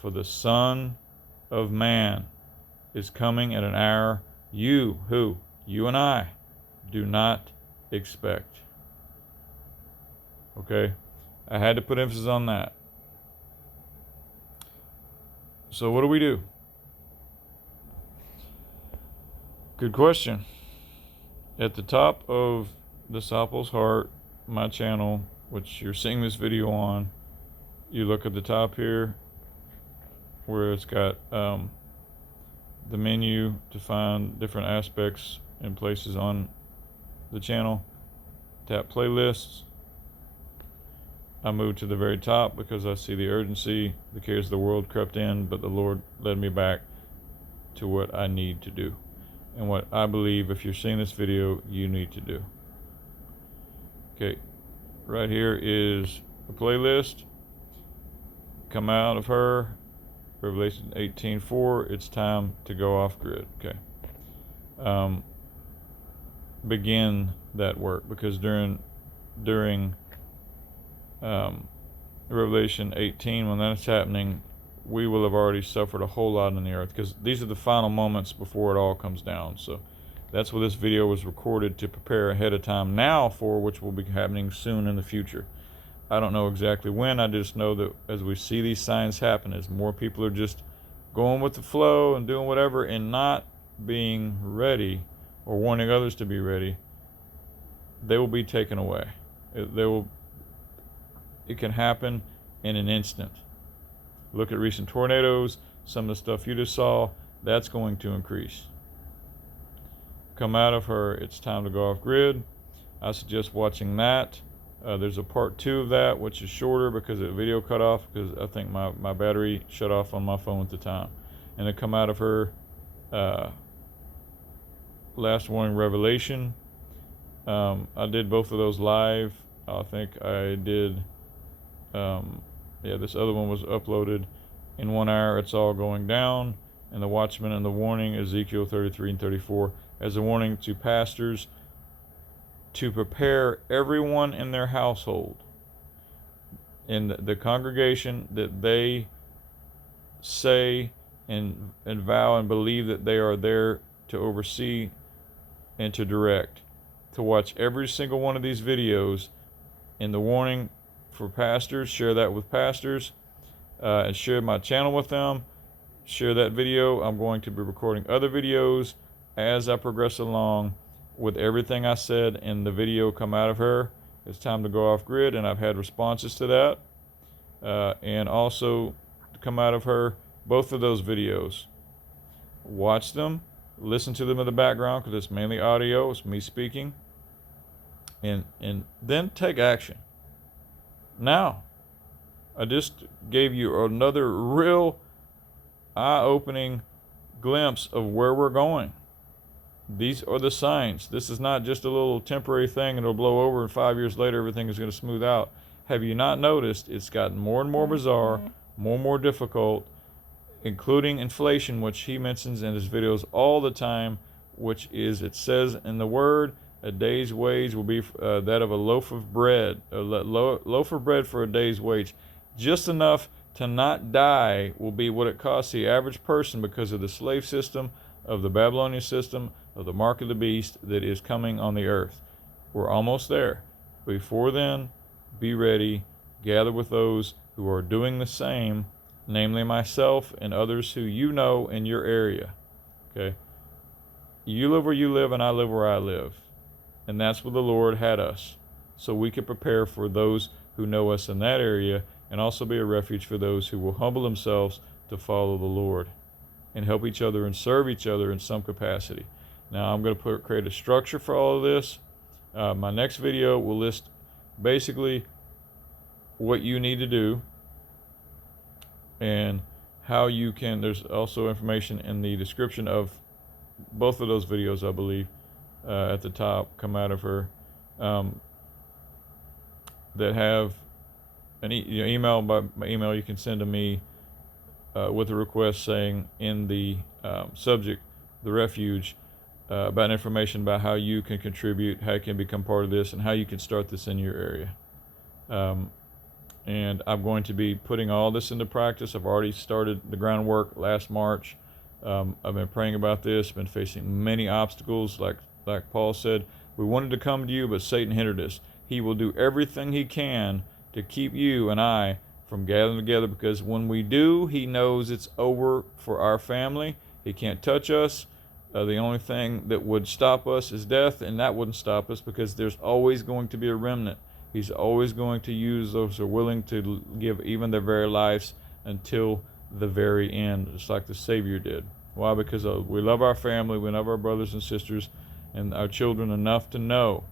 for the Son of Man is coming at an hour you and I, do not expect. Okay? I had to put emphasis on that. So what do we do? Good question. At the top of Disciples Heart, my channel, which you're seeing this video on, you look at the top here where it's got the menu to find different aspects and places on the channel. Tap playlists. I moved to the very top because I see the urgency, the cares of the world crept in, but the Lord led me back to what I need to do and what I believe, if you're seeing this video, you need to do. Okay, right here is a playlist. Come out of her, Revelation 18:4. It's time to go off grid. Okay. Begin that work, because during Revelation 18, when that's happening, we will have already suffered a whole lot on the earth, because these are the final moments before it all comes down. So that's what this video was recorded to prepare ahead of time now for, which will be happening soon in the future. I don't know exactly when. I just know that as we see these signs happen, as more people are just going with the flow and doing whatever and not being ready or wanting others to be ready, they will be taken away. It can happen in an instant. Look at recent tornadoes, some of the stuff you just saw, that's going to increase. Come out of her, it's time to go off grid. I suggest watching that. There's a part 2 of that, which is shorter because the video cut off, because I think my battery shut off on my phone at the time. And then come out of her, last warning revelation. I did both of those live. I think I did, this other one was uploaded in 1 hour. It's all going down. And the watchman and the warning, Ezekiel 33 and 34, as a warning to pastors to prepare everyone in their household, in the congregation, that they say and vow and believe that they are there to oversee and to direct, to watch every single one of these videos. In the warning for pastors, share that with pastors, and share my channel with them. Share that video. I'm going to be recording other videos as I progress along with everything I said in the video. Come out of her, it's time to go off grid, and I've had responses to that. And also to come out of her, both of those videos, watch them, listen to them in the background, because it's mainly audio, it's me speaking, and then take action. Now, I just gave you another real eye-opening glimpse of where we're going. These are the signs. This is not just a little temporary thing and it'll blow over, and 5 years later everything is going to smooth out. Have you not noticed it's gotten more and more bizarre, more and more difficult, including inflation, which he mentions in his videos all the time, which is, it says in the word, a day's wage will be that of a loaf of bread, a loaf of bread for a day's wage. Just enough to not die will be what it costs the average person, because of the slave system, of the Babylonian system, of the mark of the beast that is coming on the earth. We're almost there. Before then, be ready, gather with those who are doing the same, namely myself and others who you know in your area. Okay? You live where you live, and I live where I live. And that's where the Lord had us, so we could prepare for those who know us in that area, and also be a refuge for those who will humble themselves to follow the Lord and help each other and serve each other in some capacity. Now, I'm going to create a structure for all of this. My next video will list basically what you need to do and how you can. There's also information in the description of both of those videos, I believe, at the top. Come out of her, that have an email. By email you can send to me with a request saying in the subject, the refuge, about information about how you can contribute, how you can become part of this, and how you can start this in your area. And I'm going to be putting all this into practice. I've already started the groundwork last March. I've been praying about this, been facing many obstacles. Like Paul said, we wanted to come to you, but Satan hindered us. He will do everything he can to keep you and I from gathering together, because when we do, he knows it's over for our family. He can't touch us. The only thing that would stop us is death, and that wouldn't stop us, because there's always going to be a remnant. He's always going to use those who are willing to give even their very lives until the very end, just like the Savior did. Why? Because we love our family, we love our brothers and sisters and our children enough to know,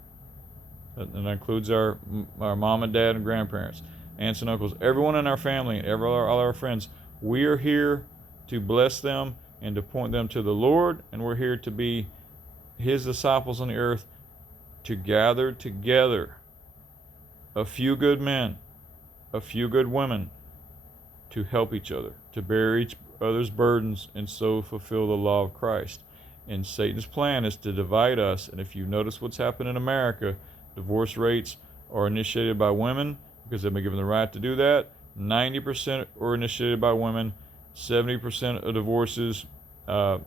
and that includes our mom and dad and grandparents, aunts and uncles, everyone in our family, and all our friends. We are here to bless them and to point them to the Lord, and we're here to be his disciples on the earth, to gather together a few good men, a few good women, to help each other, to bear each other's burdens, and so fulfill the law of Christ. And Satan's plan is to divide us. And if you notice what's happened in America, divorce rates are initiated by women because they've been given the right to do that. 90% are initiated by women. 70% of divorces are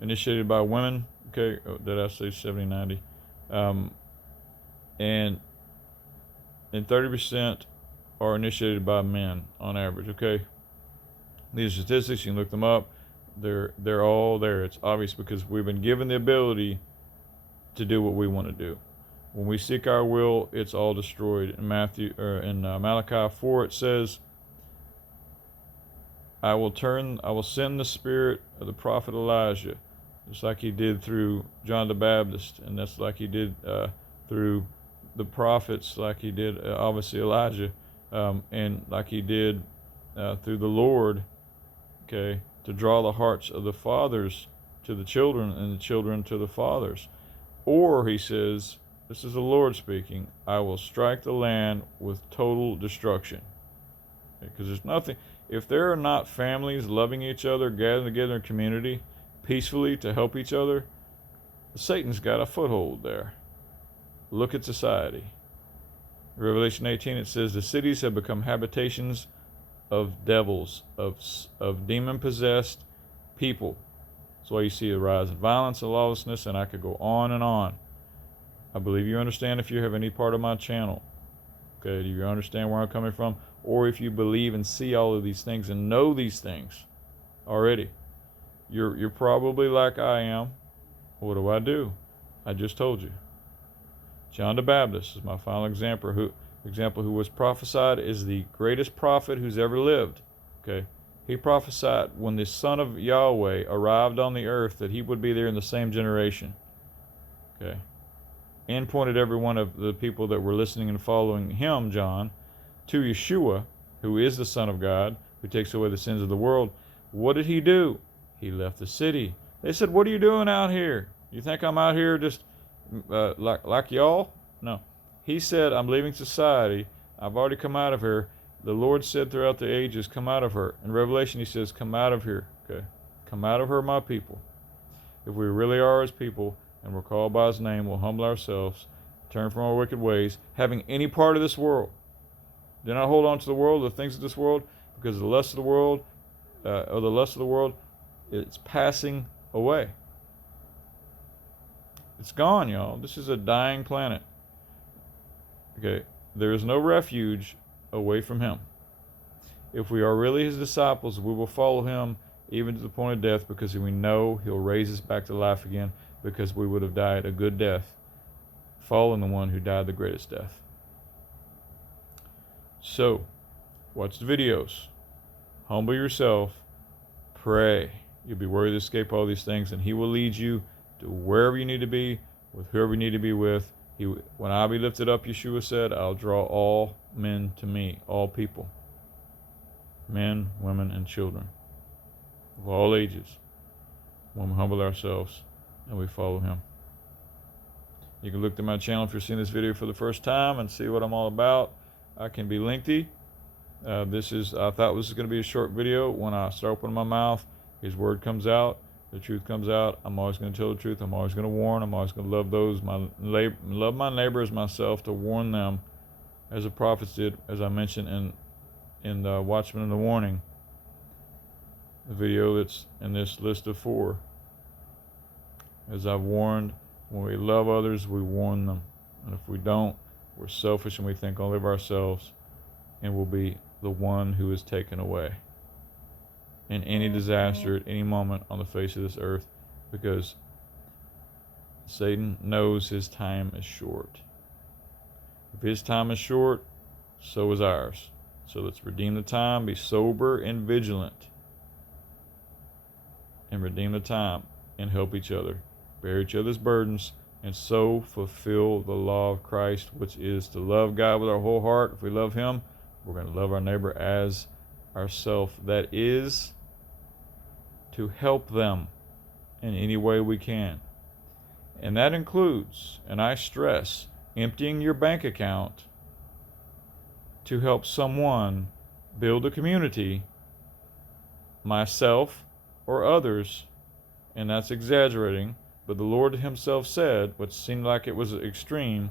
initiated by women. Okay, did I say 70, 90? And 30% are initiated by men on average. Okay, these are statistics, you can look them up. They're all there. It's obvious because we've been given the ability to do what we want to do. When we seek our will, it's all destroyed. In Malachi 4, it says, I will send the spirit of the prophet Elijah, just like he did through John the Baptist, and that's like he did through the prophets, like he did obviously Elijah, and like he did through the Lord, okay, to draw the hearts of the fathers to the children and the children to the fathers. Or he says, this is the Lord speaking, I will strike the land with total destruction. Because there's nothing, if there are not families loving each other, gathering together in community peacefully to help each other, Satan's got a foothold there. Look at society. Revelation 18, it says, the cities have become habitations of devils, of demon-possessed people. That's why you see a rise in violence and lawlessness, and I could go on and on. I believe you understand if you have any part of my channel. Okay, do you understand where I'm coming from? Or if you believe and see all of these things and know these things already, you're probably like I am. What do? I just told you. John the Baptist is my final example, who was prophesied as the greatest prophet who's ever lived. Okay, he prophesied when the Son of Yahweh arrived on the earth that he would be there in the same generation. Okay, and pointed every one of the people that were listening and following him, John, to Yahshua, who is the Son of God, who takes away the sins of the world. What did he do? He left the city. They said, what are you doing out here? You think I'm out here just like y'all? No. He said, I'm leaving society. I've already come out of here. The Lord said throughout the ages, come out of her. In Revelation, he says, come out of here. Okay? Come out of her, my people. If we really are his people and we're called by his name, we'll humble ourselves, turn from our wicked ways, having any part of this world. Do not hold on to the world, the things of this world, because the lust of the world, it's passing away. It's gone, y'all. This is a dying planet. Okay, there is no refuge away from him. If we are really his disciples, we will follow him even to the point of death, because we know he'll raise us back to life again, because we would have died a good death, following the one who died the greatest death. So, watch the videos. Humble yourself. Pray. You'll be worthy to escape all these things, and he will lead you to wherever you need to be, with whoever you need to be with. When I be lifted up, Yahshua said, I'll draw all men to me, all people, men, women, and children of all ages, when we humble ourselves and we follow him. You can look to my channel if you're seeing this video for the first time and see what I'm all about. I can be lengthy. I thought this was going to be a short video. When I start opening my mouth, his word comes out. The truth comes out. I'm always going to tell the truth. I'm always going to warn. I'm always going to love my neighbor as myself, to warn them, as the prophets did, as I mentioned in the Watchman and the Warning, the video that's in this list of 4. As I've warned, when we love others, we warn them. And if we don't, we're selfish and we think only of ourselves, and we'll be the one who is taken away in any disaster at any moment on the face of this earth, because Satan knows his time is short. If his time is short, so is ours. So let's redeem the time, be sober and vigilant, and redeem the time and help each other, bear each other's burdens, and so fulfill the law of Christ, which is to love God with our whole heart. If we love him, we're going to love our neighbor as ourselves. That is to help them in any way we can. And that includes, and I stress, emptying your bank account to help someone build a community, myself or others, and that's exaggerating, but the Lord himself said, which seemed like it was extreme,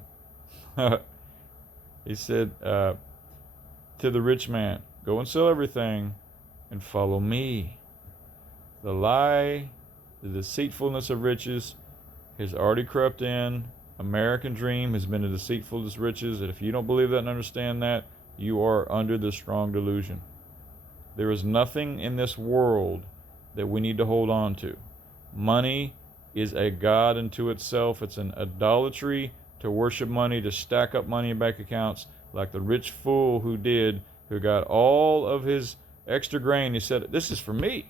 he said to the rich man, go and sell everything and follow me. The lie, the deceitfulness of riches has already crept in. American dream has been a deceitfulness of riches, and if you don't believe that and understand that, you are under the strong delusion. There is nothing in this world that we need to hold on to. Money is a god unto itself. It's an idolatry to worship money, to stack up money in bank accounts, like the rich fool who got all of his extra grain. He said, "This is for me."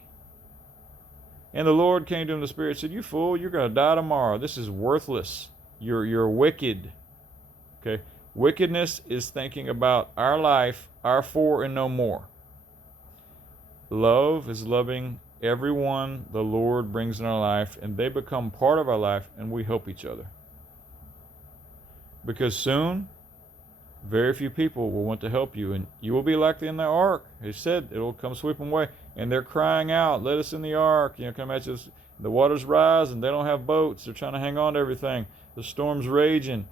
And the Lord came to him in the Spirit and said, "You fool, you're going to die tomorrow. This is worthless. You're wicked." Okay? Wickedness is thinking about our life, our for and no more. Love is loving everyone the Lord brings in our life, and they become part of our life, and we help each other. Because soon, very few people will want to help you, and you will be like in the ark. He said it'll come sweeping away, and they're crying out, "Let us in the ark." You know, can you imagine this? The waters rise, and they don't have boats. They're trying to hang on to everything. The storm's raging.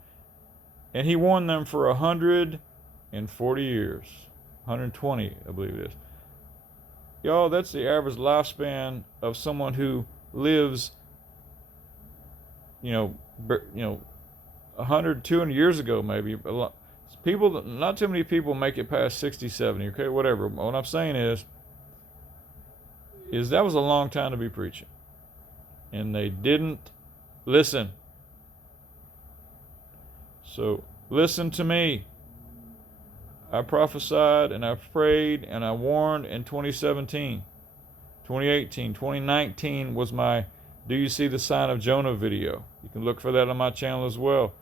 And he warned them for 140 years. 120, I believe it is. Y'all, that's the average lifespan of someone who lives, 100, 200 years ago, maybe. People, not too many people make it past 60, 70, okay, whatever. What I'm saying is that was a long time to be preaching. And they didn't listen. So listen to me. I prophesied and I prayed and I warned in 2017, 2018, 2019 was my "Do You See the Sign of Jonah" video. You can look for that on my channel as well.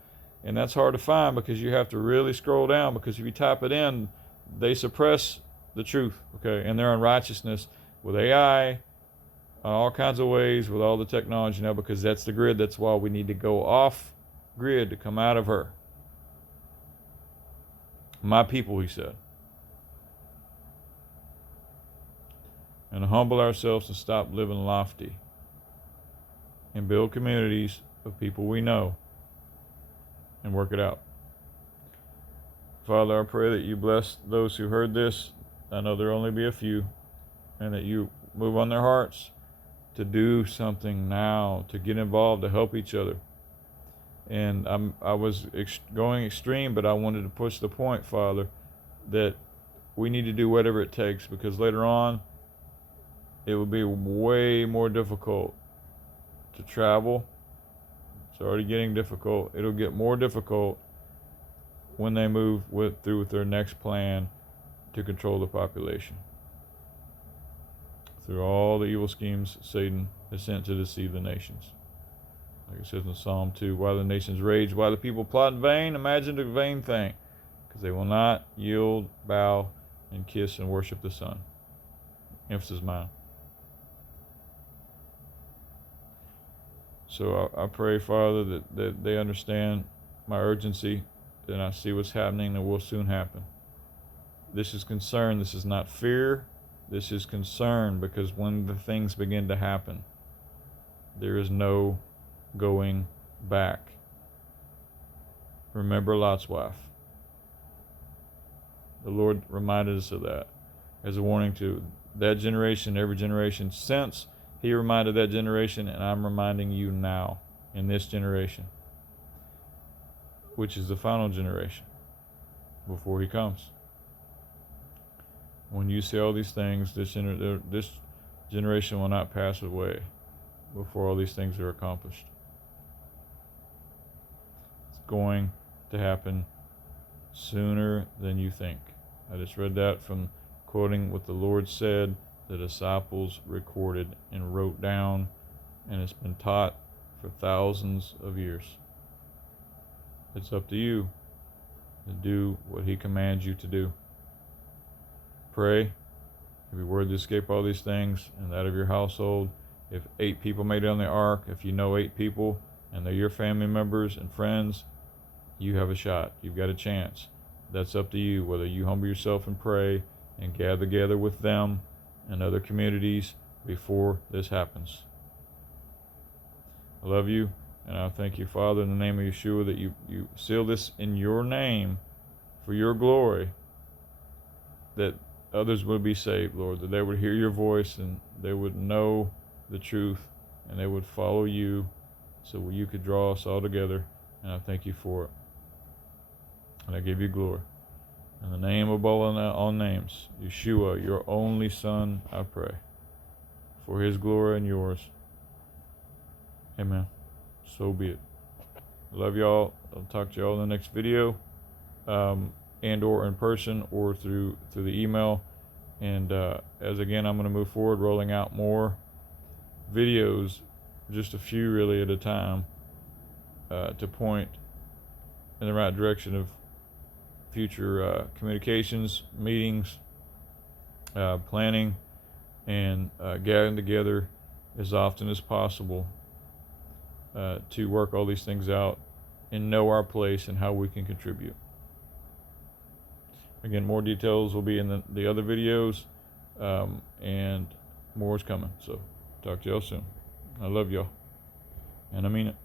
And that's hard to find because you have to really scroll down, because if you type it in, they suppress the truth, okay, and their unrighteousness with AI, all kinds of ways, with all the technology now, because that's the grid. That's why we need to go off grid, to come out of her. My people, he said. And humble ourselves and stop living lofty. And build communities of people we know. And work it out. Father, I pray that you bless those who heard this. I know there'll only be a few. And that you move on their hearts to do something now, to get involved, to help each other. And I was going extreme, but I wanted to push the point, Father, that we need to do whatever it takes, because later on, it will be way more difficult to travel. It's already getting difficult. It'll get more difficult when they move through with their next plan to control the population. Through all the evil schemes Satan has sent to deceive the nations. Like it says in Psalm 2, "Why the nations rage, why the people plot in vain, imagine a vain thing, because they will not yield, bow, and kiss and worship the Son." Emphasis mine. So I pray, Father, that they understand my urgency, and I see what's happening and will soon happen. This is concern. This is not fear. This is concern, because when the things begin to happen, there is no going back. Remember Lot's wife. The Lord reminded us of that as a warning to that generation, every generation since he reminded that generation, and I'm reminding you now in this generation, which is the final generation before he comes. When you see all these things, this generation will not pass away before all these things are accomplished. It's going to happen sooner than you think. I just read that from quoting what the Lord said, the disciples recorded and wrote down, and it's been taught for thousands of years. It's up to you to do what he commands you to do. Pray every word to escape all these things, and that of your household. If 8 people made it on the ark, if you know 8 people and they're your family members and friends, you have a shot. You've got a chance. That's up to you, whether you humble yourself and pray and gather together with them and other communities before this happens. I love you, and I thank you, Father, in the name of Yahshua, that you seal this in your name for your glory, that others would be saved, Lord, that they would hear your voice and they would know the truth and they would follow you, so you could draw us all together. And I thank you for it. And I give you glory. In the name above all names, Yahshua, your only Son, I pray. For his glory and yours. Amen. So be it. I love y'all. I'll talk to y'all in the next video, and or in person or through the email. And as again, I'm going to move forward, rolling out more videos, just a few really at a time, to point in the right direction of future communications, meetings, planning, and gathering together as often as possible to work all these things out and know our place and how we can contribute. Again, more details will be in the other videos, and more is coming. So talk to y'all soon. I love y'all, and I mean it.